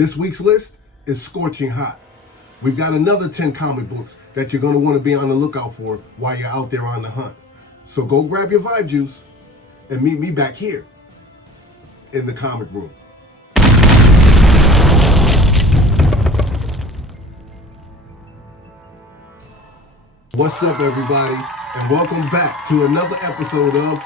This week's list is scorching hot. We've got another 10 comic books that you're going to want to be on the lookout for while you're out there on the hunt. So go grab your vibe juice and meet me back here in the comic room. What's up, everybody, and welcome back to another episode of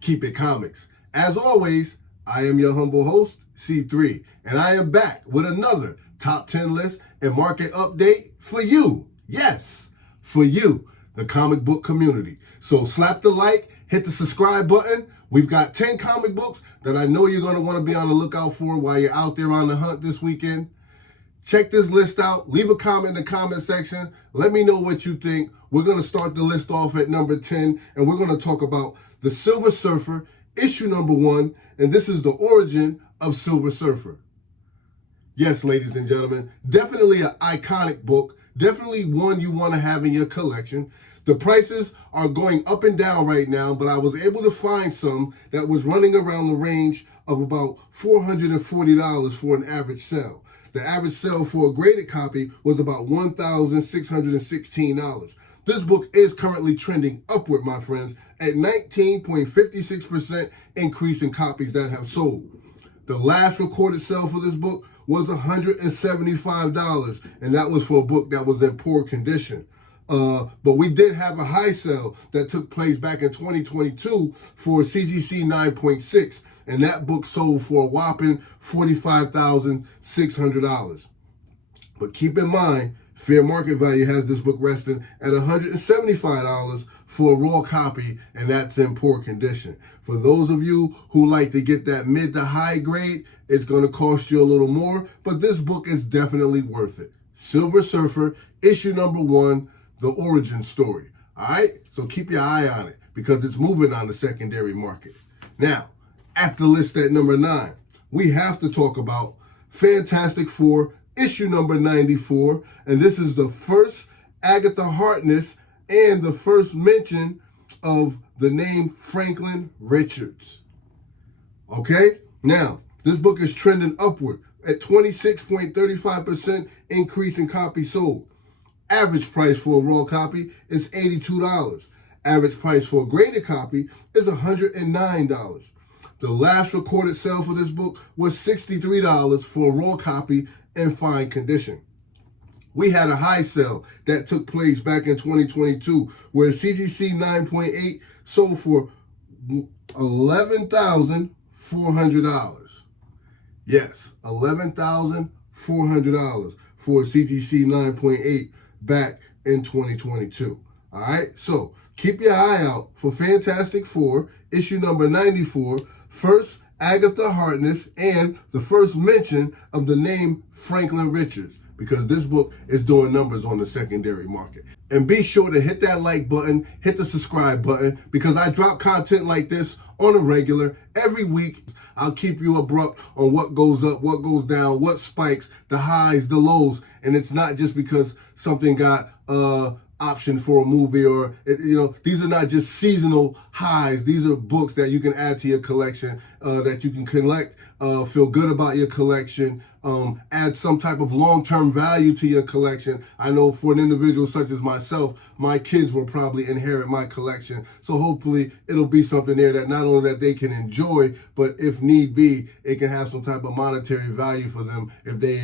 Keep It Comics. As always, I am your humble host, C3, and I am back with another top 10 list and market update for you. Yes, for you, the comic book community. So slap the like, hit the subscribe button. We've got 10 comic books that I know you're going to want to be on the lookout for while you're out there on the hunt this weekend. Check this list out. Leave a comment in the comment section. Let me know what you think. We're going to start the list off at number 10, and we're going to talk about The Silver Surfer, issue number 1, and this is the origin of Silver Surfer. Yes, ladies and gentlemen, definitely an iconic book, definitely one you want to have in your collection. The prices are going up and down right now, but I was able to find some that was running around the range of about $440 for an average sale. The average sale for a graded copy was about $1,616. This book is currently trending upward, my friends, at 19.56% increase in copies that have sold. The last recorded sale for this book was $175, and that was for a book that was in poor condition. But we did have a high sale that took place back in 2022 for CGC 9.6. And that book sold for a whopping $45,600. But keep in mind, fair market value has this book resting at $175 for a raw copy, and that's in poor condition. For those of you who like to get that mid to high grade, it's going to cost you a little more, but this book is definitely worth it. Silver Surfer, issue number 1, the origin story. All right? So keep your eye on it because it's moving on the secondary market. Now, at the list at number 9, we have to talk about Fantastic Four, issue number 94, and this is the first Agatha Harkness and the first mention of the name Franklin Richards. Okay? Now, this book is trending upward at 26.35% increase in copies sold. Average price for a raw copy is $82. Average price for a graded copy is $109. The last recorded sale for this book was $63 for a raw copy in fine condition. We had a high sale that took place back in 2022 where CGC 9.8 sold for $11,400. Yes, $11,400 for CGC 9.8 back in 2022. All right, so keep your eye out for Fantastic Four, issue number 94, first Agatha Harkness, and the first mention of the name Franklin Richards, because this book is doing numbers on the secondary market. And be sure to hit that like button, hit the subscribe button, because I drop content like this on a regular every week. I'll keep you abrupt on what goes up, what goes down, what spikes, the highs, the lows, and it's not just because something got option for a movie or, these are not just seasonal highs. These are books that you can add to your collection, that you can collect, feel good about your collection, add some type of long-term value to your collection. I know for an individual such as myself, my kids will probably inherit my collection. So hopefully it'll be something there that not only that they can enjoy, but if need be, it can have some type of monetary value for them if they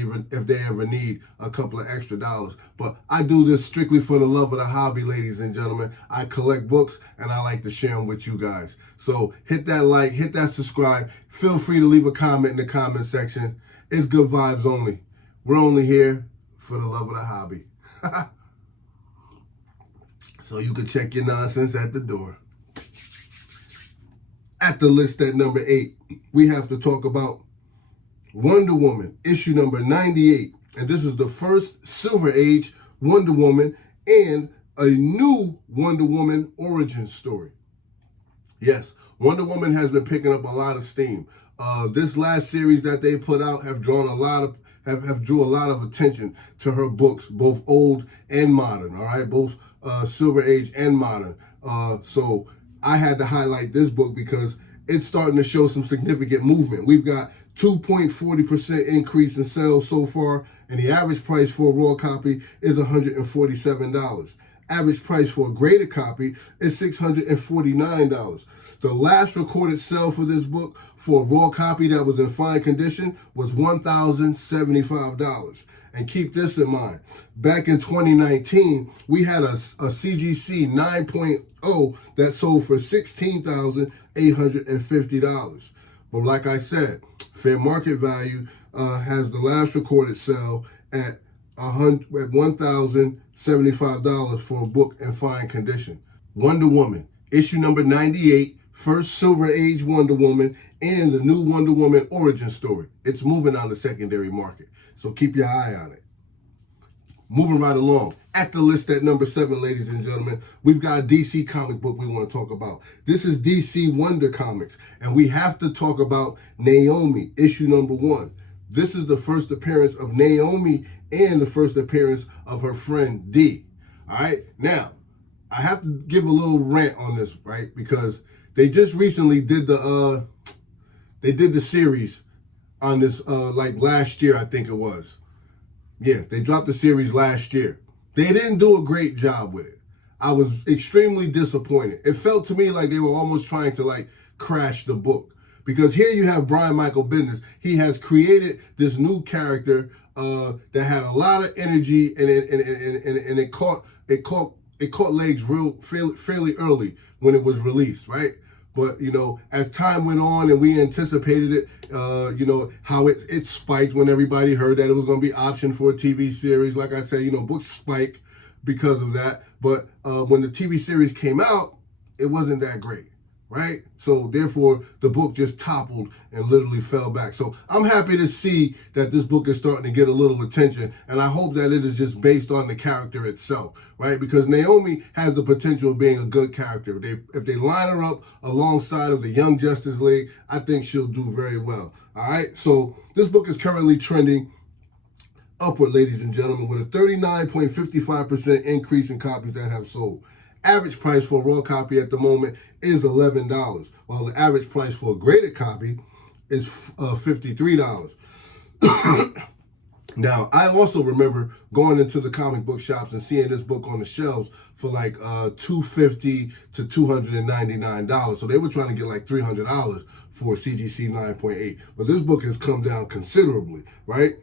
ever need a couple of extra dollars. But I do this strictly for the love of the hobby, ladies and gentlemen. I collect books and I like to share them with you guys. So hit that like, hit that subscribe. Feel free to leave a comment in the comment section. It's good vibes only. We're only here for the love of the hobby. So you can check your nonsense at the door. At the list at number 8, we have to talk about Wonder Woman, issue number 98. And this is the first Silver Age Wonder Woman and a new Wonder Woman origin story. Yes, Wonder Woman has been picking up a lot of steam. This last series that they put out have drawn drew a lot of attention to her books, both old and modern. All right, both Silver Age and modern. So I had to highlight this book because it's starting to show some significant movement. We've got 2.40% increase in sales so far, and the average price for a raw copy is $147. Average price for a graded copy is $649. The last recorded sale for this book for a raw copy that was in fine condition was $1,075. And keep this in mind, back in 2019, we had a CGC 9.0 that sold for $16,850. But like I said, fair market value has the last recorded sale at $1,075 for a book in fine condition. Wonder Woman, issue number 98, first Silver Age Wonder Woman, and the new Wonder Woman origin story. It's moving on the secondary market, so keep your eye on it. Moving right along. At the list at number 7, ladies and gentlemen, we've got a DC comic book we want to talk about. This is DC Wonder Comics, and we have to talk about Naomi, issue number 1. This is the first appearance of Naomi and the first appearance of her friend D. All right? Now, I have to give a little rant on this, right? Because they just recently did the series on this like last year, I think it was. Yeah, they dropped the series last year. They didn't do a great job with it. I was extremely disappointed. It felt to me like they were almost trying to like crash the book. Because here you have Brian Michael Bendis. He has created this new character that had a lot of energy, and it caught legs fairly early when it was released, right? But, you know, as time went on and we anticipated it, you know, how it spiked when everybody heard that it was going to be optioned for a TV series. Like I said, you know, books spike because of that. But when the TV series came out, it wasn't that great, right? So therefore, the book just toppled and literally fell back. So I'm happy to see that this book is starting to get a little attention, and I hope that it is just based on the character itself, right? Because Naomi has the potential of being a good character. If they line her up alongside of the Young Justice League, I think she'll do very well. All right, so this book is currently trending upward, ladies and gentlemen, with a 39.55% increase in copies that have sold. Average price for a raw copy at the moment is $11, while the average price for a graded copy is $53. Now, I also remember going into the comic book shops and seeing this book on the shelves for like $250 to $299. So they were trying to get like $300 for CGC 9.8. But this book has come down considerably, right?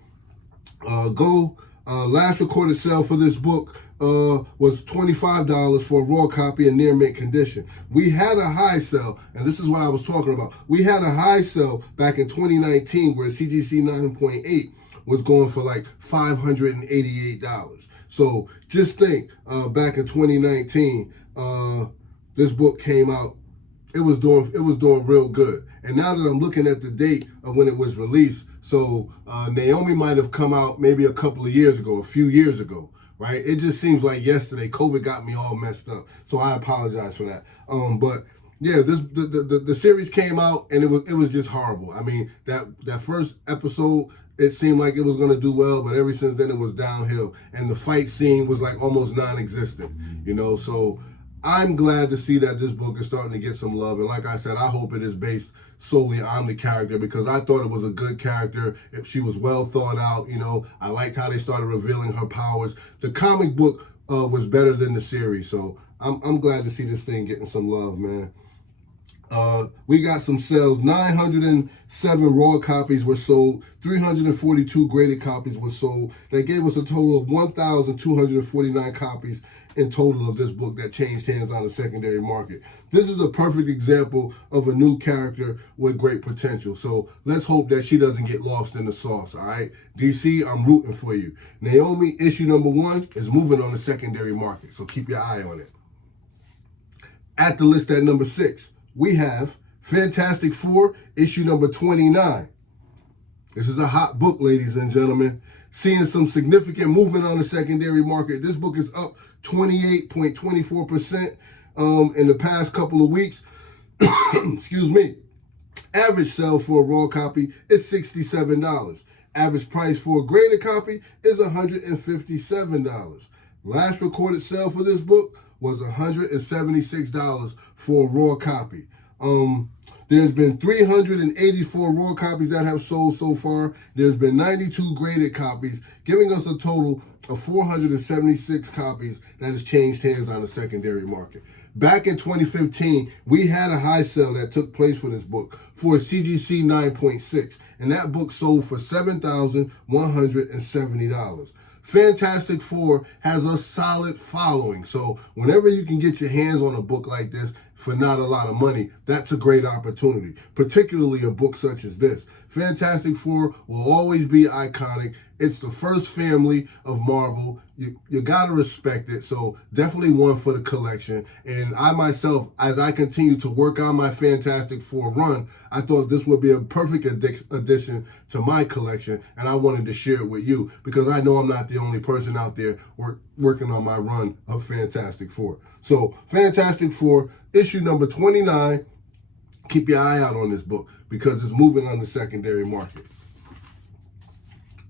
Last recorded sale for this book was $25 for a raw copy in near mint condition. We had a high sale, and this is what I was talking about. We had a high sale back in 2019 where CGC 9.8 was going for like $588. So just think, back in 2019, this book came out. It was doing real good. And now that I'm looking at the date of when it was released, so Naomi might have come out maybe a couple of years ago, a few years ago, right? It just seems like yesterday. COVID got me all messed up, so I apologize for that. But yeah, the series came out and it was just horrible. I mean, that first episode, it seemed like it was going to do well, but ever since then it was downhill, and the fight scene was like almost non-existent, you know. So I'm glad to see that this book is starting to get some love, and like I said, I hope it is based solely on the character, because I thought it was a good character. If she was well thought out, you know, I liked how they started revealing her powers. The comic book was better than the series, so I'm glad to see this thing getting some love, man. We got some sales. 907 raw copies were sold. 342 graded copies were sold. That gave us a total of 1,249 copies in total of this book that changed hands on the secondary market. This is a perfect example of a new character with great potential. So let's hope that she doesn't get lost in the sauce, all right? DC, I'm rooting for you. Naomi, issue number 1, is moving on the secondary market, so keep your eye on it. At the list at number 6, we have Fantastic Four, issue number 29. This is a hot book, ladies and gentlemen. Seeing some significant movement on the secondary market. This book is up 28.24% in the past couple of weeks. Excuse me. Average sale for a raw copy is $67. Average price for a graded copy is $157. Last recorded sale for this book was $176 for a raw copy. There's been 384 raw copies that have sold so far. There's been 92 graded copies, giving us a total of 476 copies that has changed hands on the secondary market. Back in 2015, we had a high sale that took place for this book for a CGC 9.6, and that book sold for $7,170. Fantastic Four has a solid following, so whenever you can get your hands on a book like this for not a lot of money, that's a great opportunity, particularly a book such as this. Fantastic Four will always be iconic. It's the first family of Marvel. You got to respect it, so definitely one for the collection. And I myself, as I continue to work on my Fantastic Four run, I thought this would be a perfect addition to my collection, and I wanted to share it with you because I know I'm not the only person out there working on my run of Fantastic Four. So Fantastic Four, issue number 29, keep your eye out on this book because it's moving on the secondary market.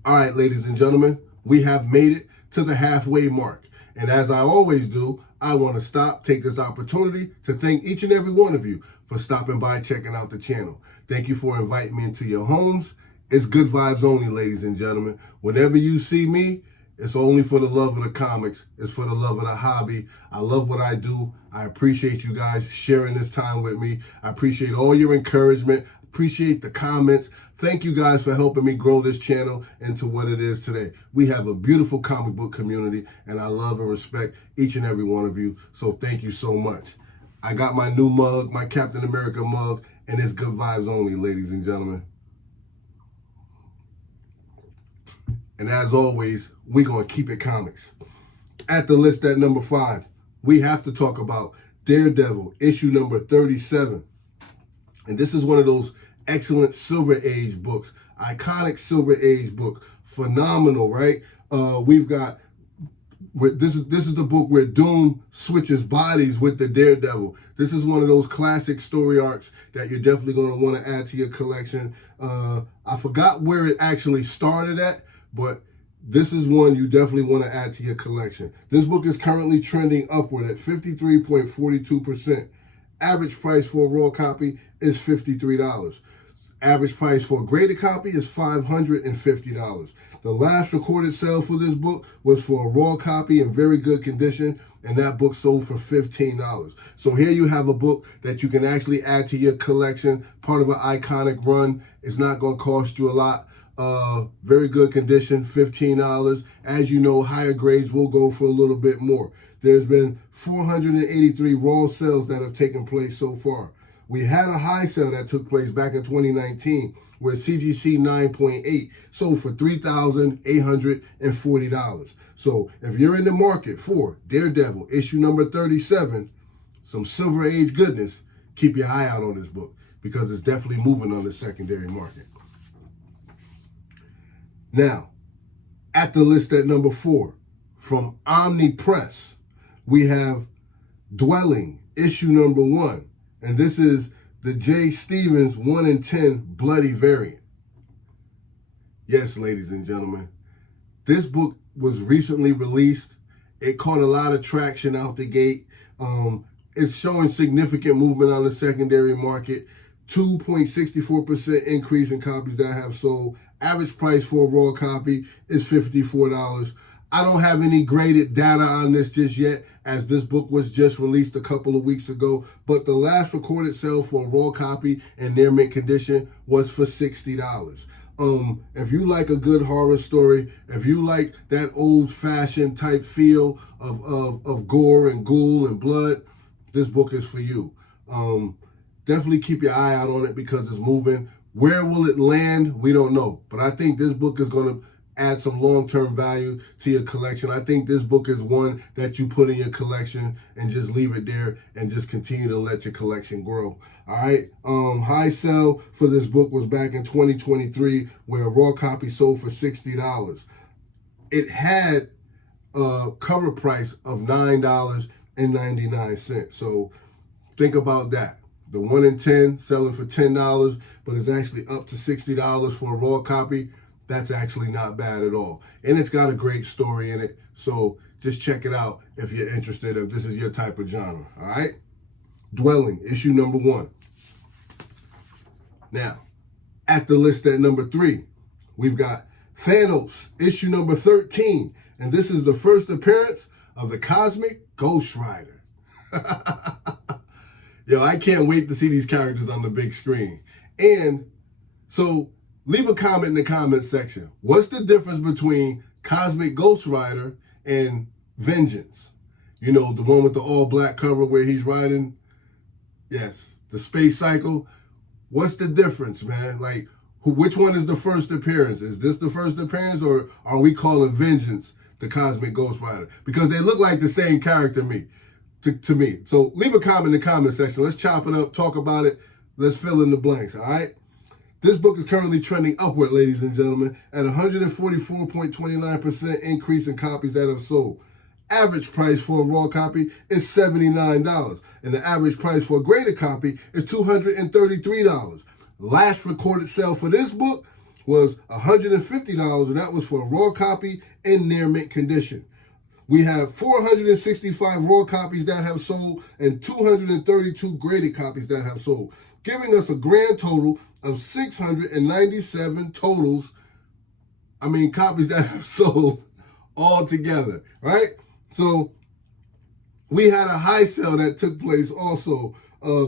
All right, ladies and gentlemen, we have made it to the halfway mark. And as I always do, I want to take this opportunity to thank each and every one of you for stopping by, checking out the channel. Thank you for inviting me into your homes. It's good vibes only, ladies and gentlemen. Whenever you see me, it's only for the love of the comics. It's for the love of the hobby. I love what I do. I appreciate you guys sharing this time with me. I appreciate all your encouragement. Appreciate the comments. Thank you guys for helping me grow this channel into what it is today. We have a beautiful comic book community, and I love and respect each and every one of you. So thank you so much. I got my new mug, my Captain America mug, and it's good vibes only, ladies and gentlemen. And as always, we're going to keep it comics. At the list at number 5, we have to talk about Daredevil, issue number 37. And this is one of those excellent Silver Age books, iconic Silver Age book, phenomenal, right? We've got, this is the book where Doom switches bodies with the Daredevil. This is one of those classic story arcs that you're definitely going to want to add to your collection. I forgot where it actually started at, but this is one you definitely want to add to your collection. This book is currently trending upward at 53.42%. Average price for a raw copy is $53. Average price for a graded copy is $550. The last recorded sale for this book was for a raw copy in very good condition, and that book sold for $15. So here you have a book that you can actually add to your collection, part of an iconic run. It's not going to cost you a lot. Very good condition, $15. As you know, higher grades will go for a little bit more. There's been 483 raw sales that have taken place so far. We had a high sale that took place back in 2019 where CGC 9.8 sold for $3,840. So if you're in the market for Daredevil, issue number 37, some Silver Age goodness, keep your eye out on this book because it's definitely moving on the secondary market. Now, at the list at number 4, from Omni Press, we have Dwelling, issue number 1. And this is the J. Stevens 1 in 10 bloody variant. Yes, ladies and gentlemen, this book was recently released. It caught a lot of traction out the gate. It's showing significant movement on the secondary market. 2.64% increase in copies that have sold. Average price for a raw copy is $54. I don't have any graded data on this just yet, as this book was just released a couple of weeks ago, but the last recorded sale for a raw copy in near mint condition was for $60. If you like a good horror story, if you like that old-fashioned type feel of gore and ghoul and blood, this book is for you. Definitely keep your eye out on it because it's moving. Where will it land? We don't know. But I think this book is going to add some long-term value to your collection. I think this book is one that you put in your collection and just leave it there and just continue to let your collection grow. All right. High sale for this book was back in 2023 where a raw copy sold for $60. It had a cover price of $9.99. So think about that. The 1 in 10 selling for $10, but it's actually up to $60 for a raw copy. That's actually not bad at all. And it's got a great story in it. So just check it out if you're interested, if this is your type of genre. All right? Dwelling, issue number 1. Now, at the list at number 3, we've got Thanos, issue number 13. And this is the first appearance of the Cosmic Ghost Rider. Yo, I can't wait to see these characters on the big screen. And so leave a comment in the comment section. What's the difference between Cosmic Ghost Rider and Vengeance? You know, the one with the all-black cover where he's riding. Yes, the space cycle. What's the difference, man? Like, which one is the first appearance? Is this the first appearance, or are we calling Vengeance the Cosmic Ghost Rider? Because they look like the same character to me. So leave a comment in the comment section. Let's chop it up, talk about it. Let's fill in the blanks, all right? This book is currently trending upward, ladies and gentlemen, at 144.29% increase in copies that have sold. Average price for a raw copy is $79, and the average price for a graded copy is $233. Last recorded sale for this book was $150, and that was for a raw copy in near mint condition. We have 465 raw copies that have sold and 232 graded copies that have sold, giving us a grand total of 697 copies that have sold all together, right? So we had a high sale that took place also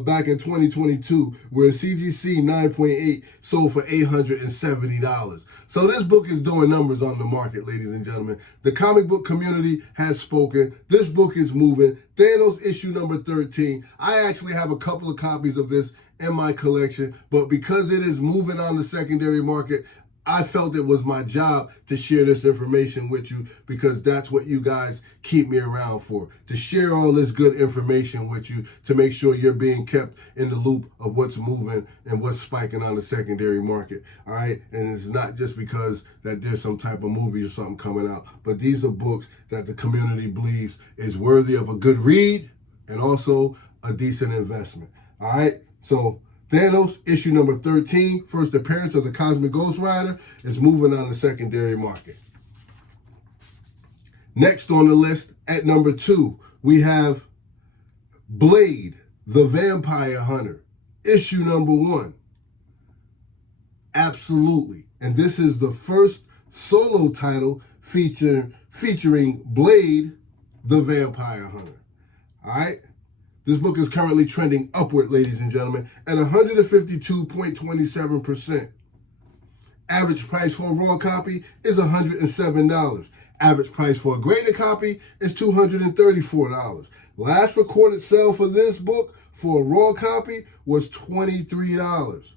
back in 2022, where CGC 9.8 sold for $870. So this book is doing numbers on the market, ladies and gentlemen. The comic book community has spoken. This book is moving. Thanos issue number 13. I actually have a couple of copies of this in my collection, but because it is moving on the secondary market, I felt it was my job to share this information with you, because that's what you guys keep me around for, to share all this good information with you, to make sure you're being kept in the loop of what's moving and what's spiking on the secondary market, all right? And it's not just because that there's some type of movie or something coming out, but these are books that the community believes is worthy of a good read and also a decent investment, all right? So Thanos, issue number 13, first appearance of the Cosmic Ghost Rider, is moving on the secondary market. Next on the list, at number 2, we have Blade, the Vampire Hunter, issue number 1. Absolutely. And this is the first solo title featuring Blade, the Vampire Hunter. All right? This book is currently trending upward, ladies and gentlemen, at 152.27%. Average price for a raw copy is $107. Average price for a graded copy is $234. Last recorded sale for this book for a raw copy was $23.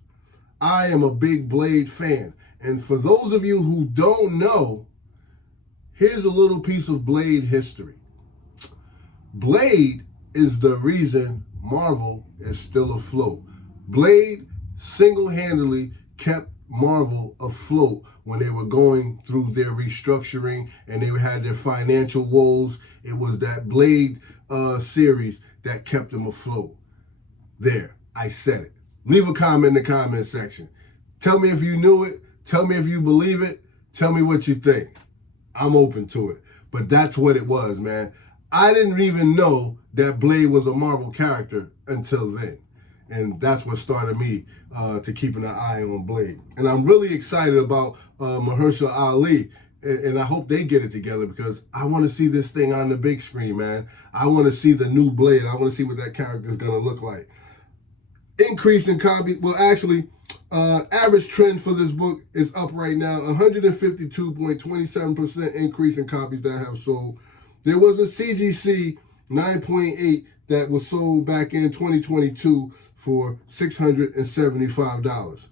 I am a big Blade fan. And for those of you who don't know, here's a little piece of Blade history. Blade is the reason Marvel is still afloat. Blade single-handedly kept Marvel afloat when they were going through their restructuring and they had their financial woes. It was that Blade series that kept them afloat. There, I said it. Leave a comment in the comment section. Tell me if you knew it. Tell me if you believe it. Tell me what you think. I'm open to it. But that's what it was, man. I didn't even know that Blade was a Marvel character until then. And that's what started me to keeping an eye on Blade. And I'm really excited about Mahershala Ali. And I hope they get it together, because I want to see this thing on the big screen, man. I want to see the new Blade. I want to see what that character is going to look like. Increase in copies. Well, actually, average trend for this book is up right now. 152.27% increase in copies that have sold. There was a CGC 9.8 that was sold back in 2022 for $675.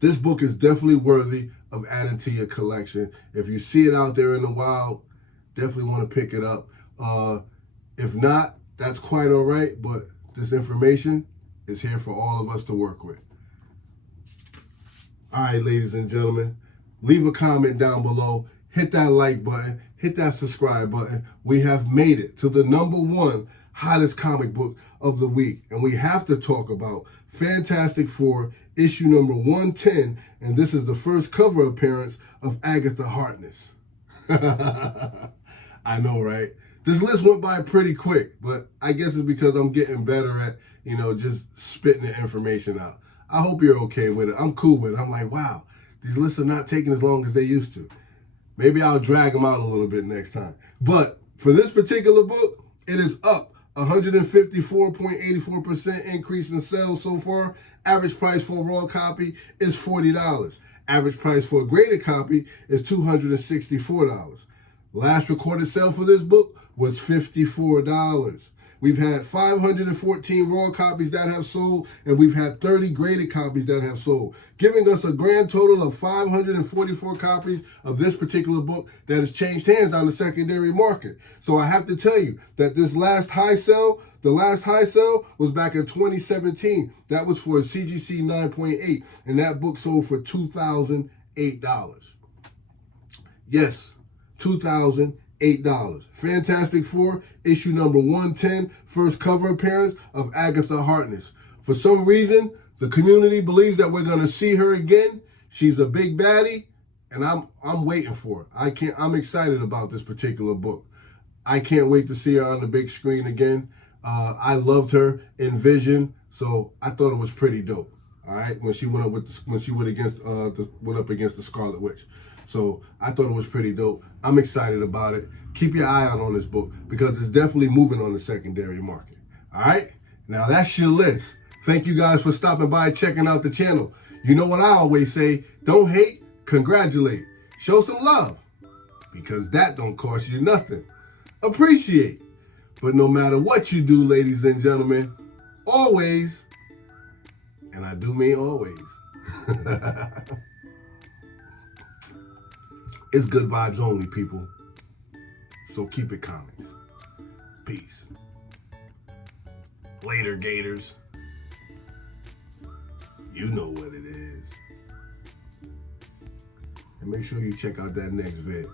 This book is definitely worthy of adding to your collection. If you see it out there in the wild, definitely want to pick it up. If not, that's quite all right, but this information is here for all of us to work with. All right, ladies and gentlemen, leave a comment down below. Hit that like button. Hit that subscribe button. We have made it to the #1 hottest comic book of the week. And we have to talk about Fantastic Four, issue number 110. And this is the first cover appearance of Agatha Harkness. I know, right? This list went by pretty quick, but I guess it's because I'm getting better at, just spitting the information out. I hope you're okay with it. I'm cool with it. I'm like, wow, these lists are not taking as long as they used to. Maybe I'll drag them out a little bit next time. But for this particular book, it is up 154.84% increase in sales so far. Average price for a raw copy is $40. Average price for a graded copy is $264. Last recorded sale for this book was $54. We've had 514 raw copies that have sold, and we've had 30 graded copies that have sold, giving us a grand total of 544 copies of this particular book that has changed hands on the secondary market. So I have to tell you that this last high sale, the last high sale was back in 2017. That was for a CGC 9.8, and that book sold for $2,008. Yes, $2,008. Fantastic Four, issue number 110, first cover appearance of Agatha Harkness. For some reason, the community believes that we're going to see her again. She's a big baddie, and I'm waiting for it. I'm excited about this particular book. I can't wait to see her on the big screen again. I loved her in Vision, so I thought it was pretty dope. All right, when she went up against the Scarlet Witch. So I thought it was pretty dope. I'm excited about it. Keep your eye out on this book because it's definitely moving on the secondary market. All right? Now that's your list. Thank you guys for stopping by and checking out the channel. You know what I always say, don't hate, congratulate. Show some love because that don't cost you nothing. Appreciate. But no matter what you do, ladies and gentlemen, always, and I do mean always, it's good vibes only, people. So keep it comics. Peace. Later, Gators. You know what it is. And make sure you check out that next vid.